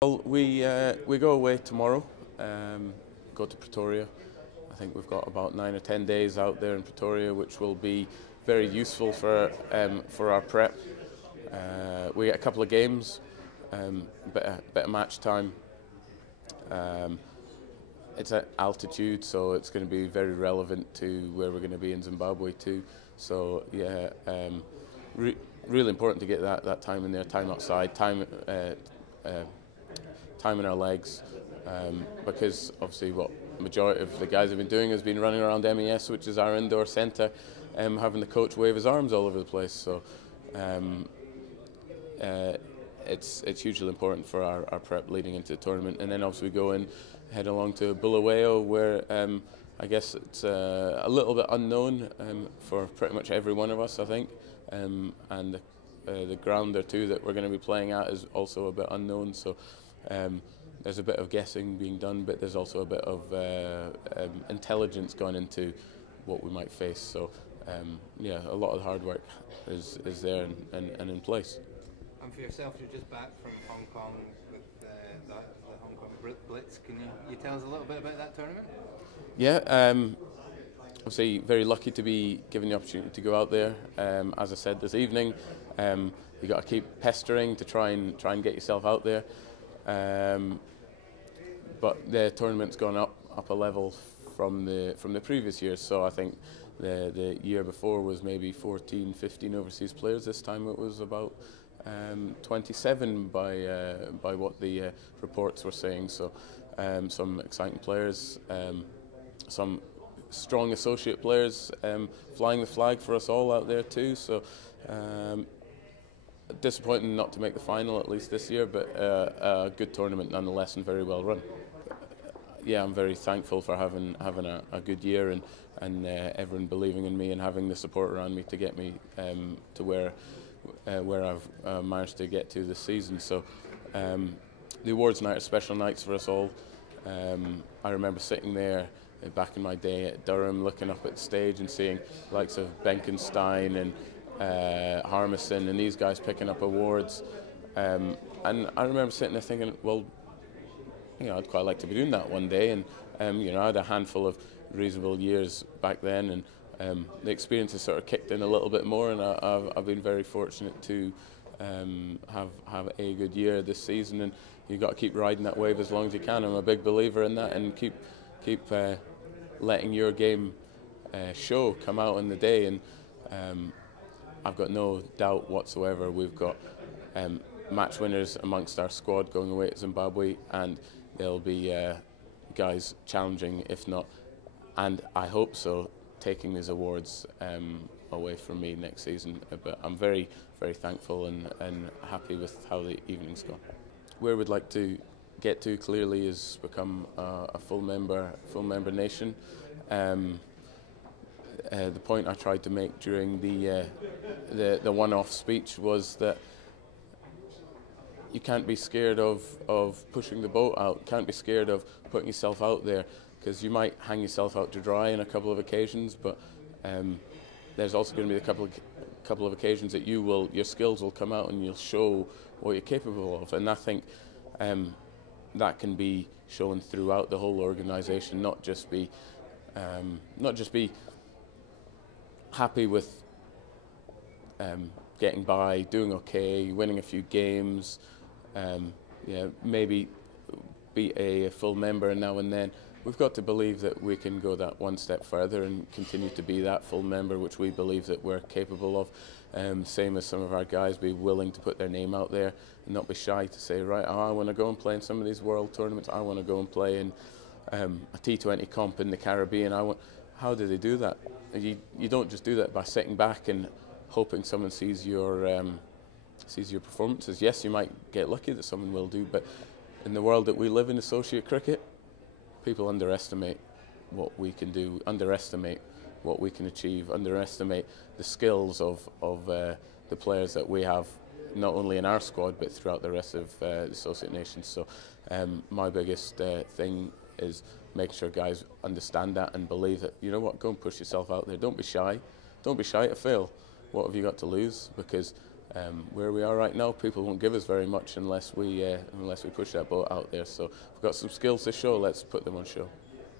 Well, we go away tomorrow, go to Pretoria. I think we've got about 9 or 10 days out there in Pretoria, which will be very useful for our prep. We get a couple of games, bit of match time. It's at altitude, so it's going to be very relevant to where we're going to be in Zimbabwe too. So yeah, really important to get that time in there, time outside, time in our legs, because obviously what majority of the guys have been doing has been running around MES, which is our indoor centre, having the coach wave his arms all over the place. So it's hugely important for our prep leading into the tournament. And then obviously we go in, head along to Bulawayo, where I guess it's a little bit unknown for pretty much every one of us, I think, and the ground there too that we're going to be playing at is also a bit unknown. So there's a bit of guessing being done, but there's also a bit of intelligence gone into what we might face. So yeah, a lot of hard work is there and in place. And for yourself, you're just back from Hong Kong with the Hong Kong Blitz. Can you tell us a little bit about that tournament? Yeah, obviously very lucky to be given the opportunity to go out there. As I said this evening, you got to keep pestering to try and get yourself out there. But the tournament's gone up a level from the previous years. So I think the year before was maybe 14, 15 overseas players. This time it was about 27 by what the reports were saying. So some exciting players, some strong associate players flying the flag for us all out there too. So disappointing not to make the final at least this year, but a good tournament nonetheless and very well run. Yeah, I'm very thankful for having a good year and everyone believing in me and having the support around me to get me to where I've managed to get to this season. So the awards night are special nights for us all. I remember sitting there back in my day at Durham, looking up at the stage and seeing the likes of Benkenstein and Harmison and these guys picking up awards. And I remember sitting there thinking, well, I'd quite like to be doing that one day. And I had a handful of reasonable years back then, and the experience has sort of kicked in a little bit more. And I've been very fortunate to have a good year this season. And you've got to keep riding that wave as long as you can. I'm a big believer in that, and keep letting your game show come out in the day. And I've got no doubt whatsoever we've got match winners amongst our squad going away to Zimbabwe, and there'll be guys challenging, if not, and I hope so, taking these awards away from me next season. But I'm very, very thankful and happy with how the evening's gone. Where we'd like to get to clearly is become a full member nation. The point I tried to make during the one-off speech was that you can't be scared of pushing the boat out. Can't be scared of putting yourself out there, because you might hang yourself out to dry on a couple of occasions, but there's also going to be a couple of occasions that your skills will come out and you'll show what you're capable of. And I think that can be shown throughout the whole organisation, not just be happy with getting by, doing okay, winning a few games, maybe be a full member now and then. We've got to believe that we can go that one step further and continue to be that full member, which we believe that we're capable of. Same as some of our guys, be willing to put their name out there and not be shy to say, right, I want to go and play in some of these world tournaments. I want to go and play in a T20 comp in the Caribbean. How do they do that? You don't just do that by sitting back and hoping someone sees your performances. Yes, you might get lucky that someone will do, but in the world that we live in, associate cricket, people underestimate what we can do, underestimate what we can achieve, underestimate the skills of the players that we have, not only in our squad but throughout the rest of the associate nations. So my biggest thing is make sure guys understand that and believe that, you know what, go and push yourself out there. Don't be shy. Don't be shy to fail. What have you got to lose? Because where we are right now, people won't give us very much unless we push that boat out there. So we've got some skills to show. Let's put them on show.